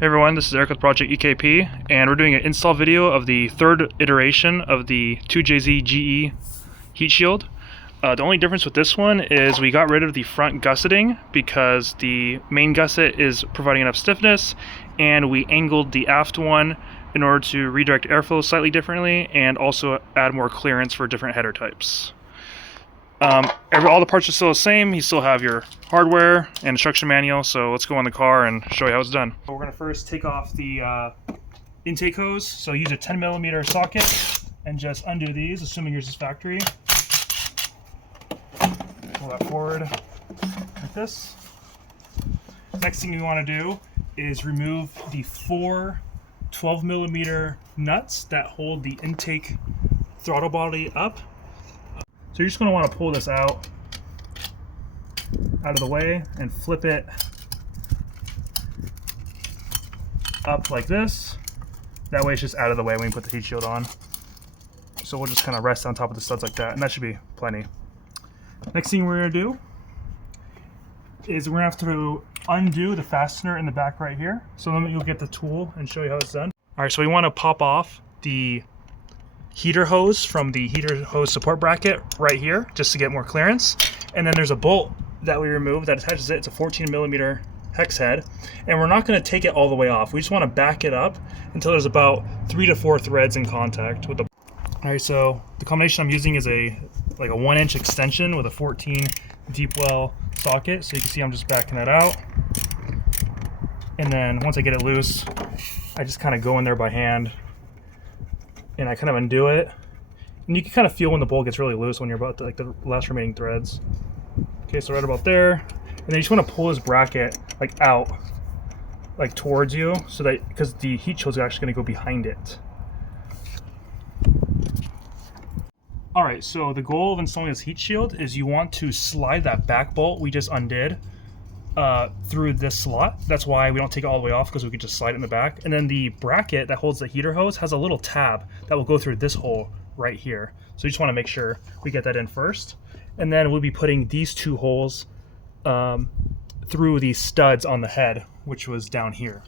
Hey everyone, this is Eric with Project EKP, and we're doing an install video of the third iteration of the 2JZ-GE heat shield. The only difference with this one is we got rid of the front gusseting because the main gusset is providing enough stiffness, and we angled the aft one in order to redirect airflow slightly differently and also add more clearance for different header types. All the parts are still the same. You still have your hardware and instruction manual, so let's go on the car and show you how it's done. We're going to first take off the intake hose, so use a 10mm socket and just undo these, assuming yours is factory. Pull that forward like this. Next thing you want to do is remove the 4 12mm nuts that hold the intake throttle body up. So you're just going to want to pull this out of the way and flip it up like this. That way it's just out of the way when you put the heat shield on. So we'll just kind of rest on top of the studs like that, and that should be plenty. Next thing we're going to do is we're going to have to undo the fastener in the back right here. So then you'll get the tool and show you how it's done. All right, so we want to pop off the heater hose from the heater hose support bracket right here just to get more clearance, and then there's a bolt that we removed that attaches it. It's a 14mm hex head, and we're not going to take it all the way off. We just want to back it up until there's about 3 to 4 threads in contact with the. All right, so the combination I'm using is like a 1-inch extension with a 14 deep well socket. So you can see I'm just backing that out, and then once I get it loose, I just kind of go in there by hand and I kind of undo it, and you can kind of feel when the bolt gets really loose when you're about to, like, the last remaining threads. Okay, so right about there, and then you just want to pull this bracket like out, like towards you, so that because the heat shield is actually going to go behind it. All right, so the goal of installing this heat shield is you want to slide that back bolt we just undid through this slot. That's why we don't take it all the way off, because we could just slide it in the back. And then the bracket that holds the heater hose has a little tab that will go through this hole right here. So you just want to make sure we get that in first. And then we'll be putting these 2 holes through these studs on the head, which was down here.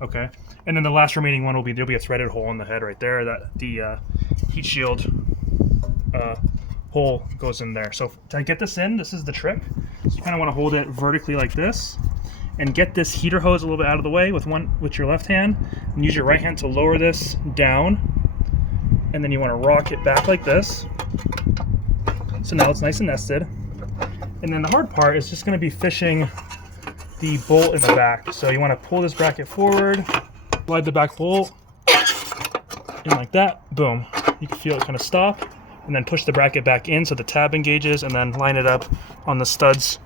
Okay. And then the last remaining one will be, there'll be a threaded hole in the head right there that the heat shield hole goes in there. So to get this in, this is the trick. So you kind of want to hold it vertically like this and get this heater hose a little bit out of the way with your left hand, and use your right hand to lower this down, and then you want to rock it back like this. So now it's nice and nested. And then the hard part is just going to be fishing the bolt in the back. So you want to pull this bracket forward, slide the back bolt in like that, boom. You can feel it kind of stop, and then push the bracket back in so the tab engages, and then line it up on the studs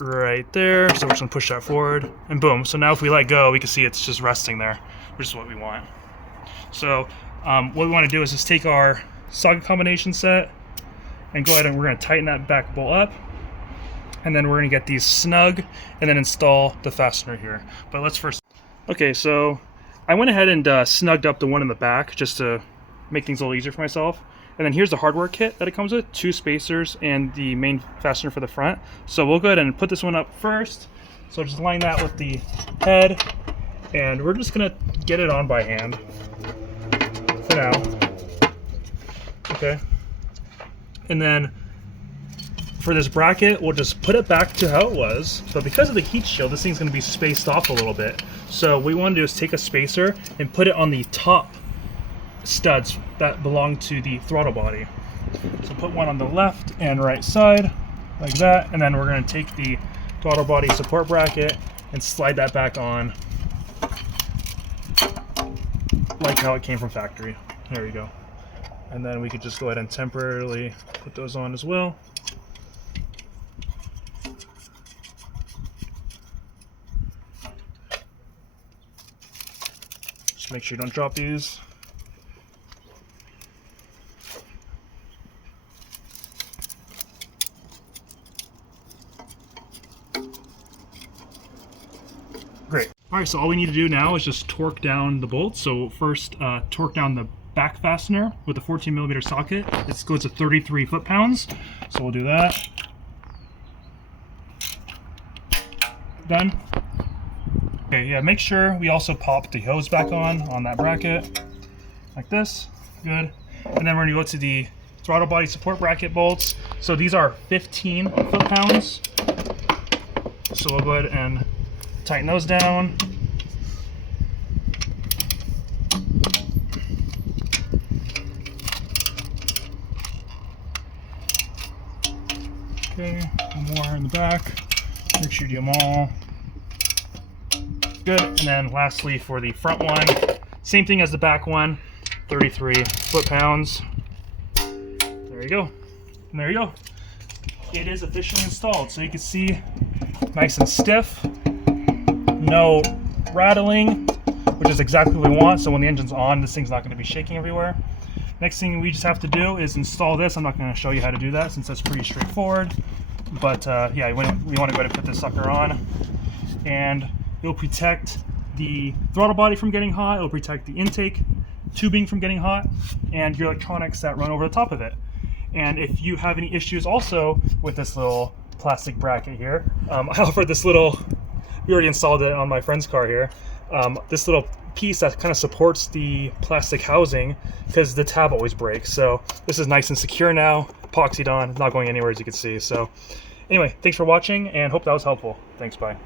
right there. So we're just gonna push that forward, and boom. So now if we let go, we can see it's just resting there, which is what we want. So what we want to do is just take our socket combination set and go ahead and we're going to tighten that back bolt up, and then we're going to get these snug and then install the fastener here. But let's first. Okay, so I went ahead and snugged up the one in the back just to make things a little easier for myself. And then here's the hardware kit that it comes with, 2 spacers and the main fastener for the front. So we'll go ahead and put this one up first. So just line that with the head, and we're just gonna get it on by hand for now. Okay. And then for this bracket, we'll just put it back to how it was. But because of the heat shield, this thing's gonna be spaced off a little bit. So what we wanna do is take a spacer and put it on the top studs that belong to the throttle body. So put one on the left and right side like that, and then we're going to take the throttle body support bracket and slide that back on like how it came from factory. There we go. And then we could just go ahead and temporarily put those on as well. Just make sure you don't drop these. Great. All right, so all we need to do now is just torque down the bolts. So first, torque down the back fastener with a 14mm socket. This goes to 33 foot-pounds. So we'll do that. Done. Okay, yeah, make sure we also pop the hose back on that bracket, like this. Good. And then we're gonna go to the throttle body support bracket bolts. So these are 15 foot-pounds. So we'll go ahead and tighten those down. Okay, one more in the back. Make sure you do them all. Good. And then lastly for the front one, same thing as the back one, 33 foot-pounds. There you go. And there you go. It is officially installed. So you can see nice and stiff, no rattling, which is exactly what we want. So when the engine's on, this thing's not going to be shaking everywhere. Next thing we just have to do is install this. I'm not going to show you how to do that since that's pretty straightforward. But yeah, we want to go ahead and put this sucker on. And it'll protect the throttle body from getting hot. It'll protect the intake tubing from getting hot and your electronics that run over the top of it. And if you have any issues also with this little plastic bracket here, I offered this little, we already installed it on my friend's car here, this little piece that kind of supports the plastic housing because the tab always breaks. So this is nice and secure now, epoxied on, it's not going anywhere as you can see. So anyway, thanks for watching and hope that was helpful. Thanks, bye.